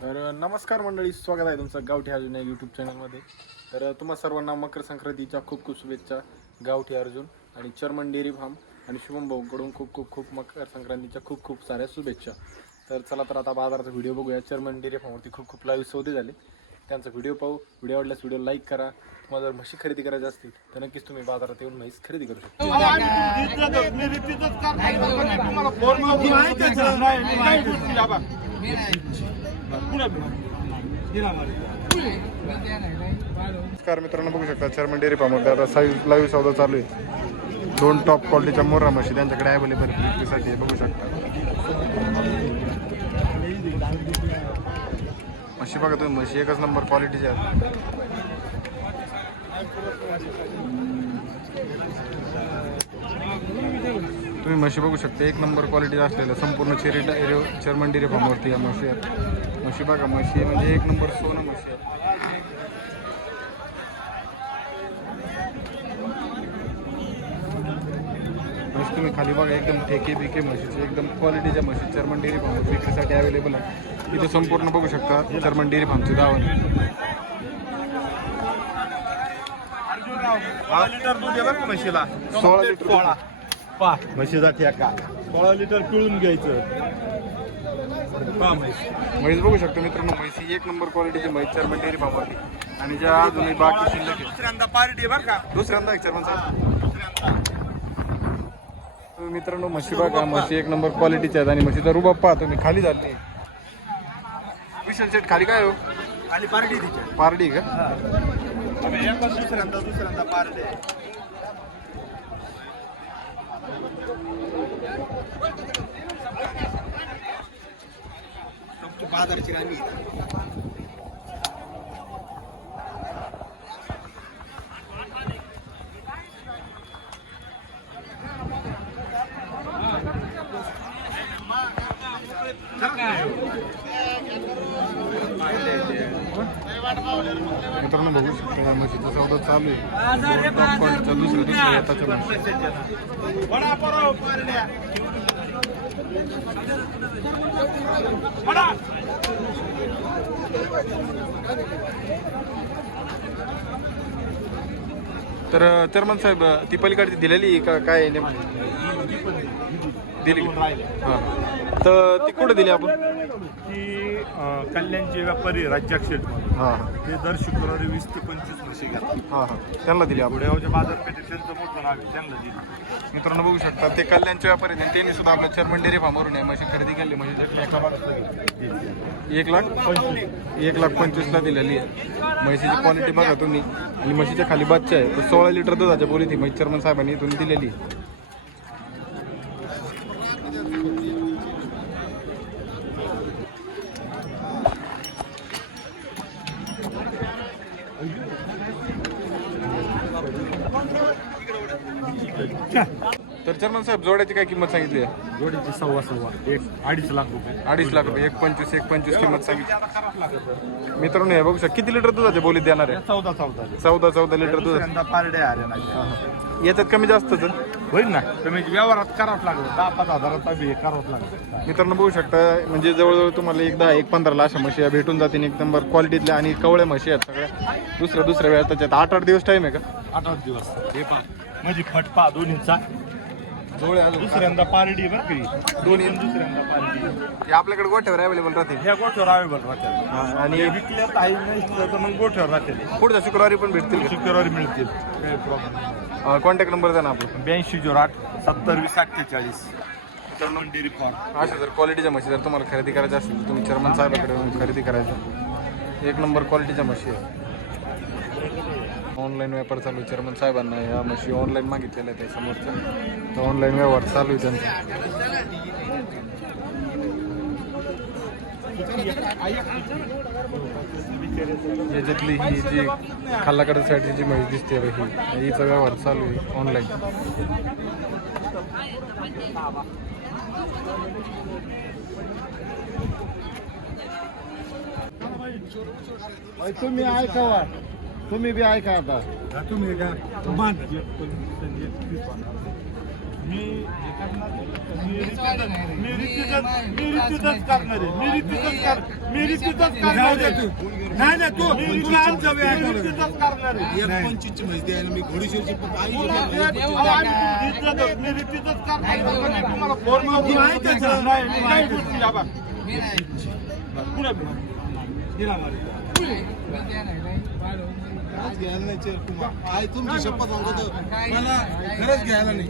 तर नमस्कार मंडळी स्वागत आहे तुमचं गावठी अर्जुन या यूट्यूब चॅनलमध्ये तर तुम्हा सर्वांना मकर संक्रांतीच्या खूप खूप शुभेच्छा गावठी अर्जुन आणि चर्मन डेअरी फार्म आणि शुभम भाऊकडून खूप खूप खूप मकर संक्रांतीच्या खूप खूप साऱ्या शुभेच्छा. तर चला तर आता बाजाराचा व्हिडिओ बघूया. चर्मन डेअरी फार्मवरती खूप खूप लाईव्ह सौदे झाले. त्यांचा व्हिडिओ पाहू. व्हिडिओ आवडल्यास व्हिडिओ लाईक करा. तुम्हाला जर म्हशी खरेदी करायच्या असतील तर नक्कीच तुम्ही बाजारात येऊन म्हैस खरेदी करू शकता. नमस्कार मित्रांनो बघू शकता चेअरमन डेअरी फार्ममध्ये आता साईज लाईव्ह सौदा चालू आहे. दोन टॉप क्वालिटीच्या मोर्रा म्हशी त्यांच्याकडे अवेलेबल विक्रीसाठी बघू शकता. म्हशी बघा तुम्ही म्हशी एकच नंबर क्वालिटीच्या आहेत. तुम्ही म्हशी बघू शकता एक नंबर क्वालिटी असलेलं संपूर्ण चेरी चर्मन डेअरी फार्मवरती या म्हशी आहेत. म्हशी बघा म्हशी म्हणजे एक नंबर सोनं म्हशी आहे म्हशी तुम्ही खाली बघा एकदम ठेके बिके म्हशीचे एकदम क्वालिटीच्या म्हशी चर्मन डेअरी फार्म विक्रीसाठी अवेलेबल आहे इथे संपूर्ण बघू शकता चर्मन डेअरी फार्मची दावण सोळा लिटर सोळा. लिटर दूध. सोळा पा म्हशीचा ठेका. सोळा लिटर पिळून घ्यायचं. पहा म्हैस. म्हैस बघू शकतो मित्रांनो म्हैसी एक नंबर क्वालिटीची म्हैस चर्मन डेअरी फार्मवरती आणि ज्या अजूनही बाकी शिल्लक आहे दुसऱ्यांदा पार्टी बरं का? दुसऱ्यांदा एक चर्मन साहेब तुम्ही मित्रांनो म्हशी बघा म्हशी एक नंबर क्वालिटीच्या आहेत आणि म्हशीचा रुबाब पहा तुम्ही खाली झाली. विशाल सेट खाली काय हो? आणि पार्टी तिच्या पारडी का? दुसऱ्यांदा दुसऱ्यांदा पार्टी बाजारची राणी मित्रांनो बघू शकता या म्हशीचा सौदा चालू आहे. क्वालिटीच्या दुसऱ्या वडापाव पारड्या तर चर्मन साहेब ती पलीकडची दिलेली का काय दिली. का? हां. तर ती कुठं दिली आपण? कल्याणचे व्यापारी राज्याक शेठ म्हणून. हां ते दर शुक्रवारी वीस ते पंचवीस म्हशी घेतात. हां हां. त्यांना दिली आपण. पुढेगावच्या बाजारपेठेत त्यांचं मोठं नाव आहे त्यांना दिली. मित्रांनो बघू शकता ते कल्याणचे व्यापारी आहेत आणि त्यांनी सुद्धा आपल्या चर्मन डेअरी फार्मवरून आहे म्हशी खरेदी केली. म्हणजे एका भागात एक लाख पंचवीस. एक लाख पंचवीसला दिलेली आहे. म्हशीची क्वालिटी बघा तुम्ही. आणि म्हशीच्या खाली बच्चा आहे. तर सोळा लिटर दुधाच्या बोली ती म्हशी चर्मन साहेबांनी इथून दिलेली आहे. तर चर्मन साहेब जोड्याची काय किंमत सांगितली आहे? जोडीची सव्वा सव्वा एक अडीच लाख रुपये. अडीच लाख रुपये एक पंचवीस एक पंचवीस किंमत सांगितली. मित्रांनो हे बघू शकता किती लिटर दुधाच्या बोलीत देणार आहे? चौदा चौदा. चौदा चौदा लिटर दूध दुसऱ्यांदा पारडे हरियाणाचे याच्यात कमी जास्तच होईल ना. तुम्ही व्यवहारात करावंच लागलं. दहा पाच हजाराचा बी करावंच लागलं. मित्रांनो बघू शकता म्हणजे जवळजवळ तुम्हाला एक दहा एक पंधराला अशा म्हशी या भेटून जातील. एक नंबर क्वालिटीतल्या आणि कवळ्या म्हशी आहेत सगळ्या. दुसऱ्या दुसऱ्या वेळा त्याच्यात आठ आठ दिवस टाईम आहे का? आठ आठ दिवस. हे पा म्हणजे फटपा दोन्हीचा. दुसऱ्यांदा पारडी बरं की दोन्ही दुसऱ्यांदा पारडी हे आपल्याकडे गोठ्यावर अवेलेबल राहतील. ह्या गोठ्यावर अवेलेबल राहतात. हा, आणि आणि विकल्यात आहे नाही तर मग गोठ्यावर राहते पुढच्या शुक्रवारी पण भेटतील शुक्रवारी मिळतील. काही प्रॉब्लेम कॉन्टॅक्ट नंबर द्या ना आपला. ब्याऐंशी झिरो आठ सत्तर वीस अठ्ठेचाळीस. चर्मन डेअरी फार्म अशा जर क्वालिटीच्या म्हशी जर तुम्हाला खरेदी करायच्या असतील तर तुम्ही चर्मन साहेबाकडे येऊन खरेदी करायचं. एक नंबर क्वालिटीच्या म्हशी आहे ऑनलाईन व्यापार चालू चेअरमन साहेबांना या म्हशी ऑनलाईन मागितलेल्या आहेत समोरच्या. तर ऑनलाईन व्यवहार चालू आहे त्यांचा. याच्यातली ही जी खाल्लाकडे साईडची जी म्हैस दिसते बघ ही हिचा व्यवहार चालू आहे ऑनलाईन तुम्ही ऐकावा तुम्ही बी ऐका आता. तुम्ही आहे. मी रिपीटच मी रिपीटच मी रिपीटच करणार आहे. मी रिपीटच कर मी रिपीटच करणार आहे. नाही नाही तू मी तुला आमचं वेळ मी रिपीटच करणार आहे. एक पंचवीसची मी घोडीशिरची पुन्हा ते- अहो, आम्ही तुमची इज्जत- मी रिपीटच करणार आहे. मी तुम्हाला फोन मारून तू आहे त्याचा? नाही मी काही गोष्टी या बघ. पुढे बघ. घ्यायला नाही चेअर तुमची शपथ सांगतो मला खरंच घ्यायला नाही.